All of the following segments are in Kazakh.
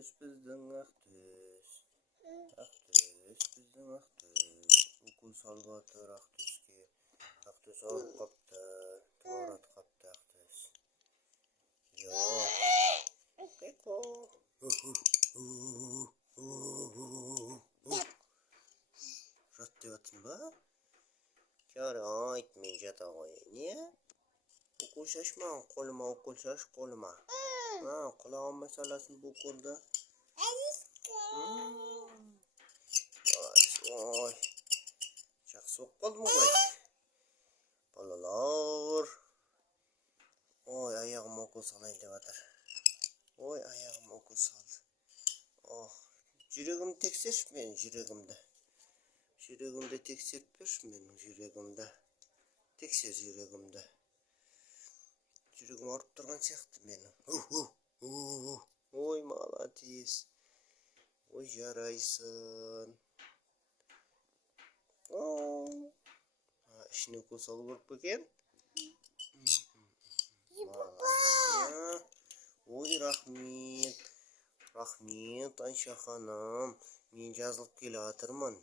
біздің Ақтөс. Ақтөс біздің Ақтөс. Укол салып жатыр Ақтөске. Ақтөс ауырып қапты. Кім қапты Ақтөс? Қиқо. Жат деп жатсың ба? Жарайды, мен жата қояйын, иә? Укол шаш маған, қолыма укол шаш, қолыма. Құлағыма саласың бұл уколды. Ой, жақсы болып қалдым ғой. Балалар. Ой, аяғыма укол салайын деп жатыр. Ой, аяғыма укол салды. Жүрегімді тексерші менің жүрегімді. Жүрегімді тексеріп берші менің жүрегімді. Тексер жүрегімді. Жүрегім ауырып тұрған сияқты менің. Ой, молодец. Ой, жарайсың. Ішіне укол салу керек пе екен? Ой, рахмет. Рахмет, Айша ханым. Мен жазылып келе жатырмын.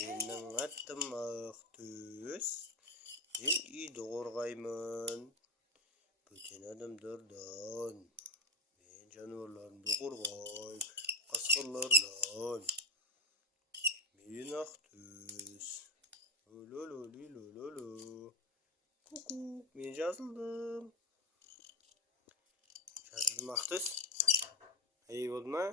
Менің атым Ақтөс. Мен үйді қорғаймын. Бөтен адамдардан. Мен жануарларымды қорғаймын. Қасқырлардан. Мен Ақтөс. Ло-ло-ло-ло-ло-ло. Ку-ку. Мен жазылдым. Жазылдым Ақтөс. Ей болды ма?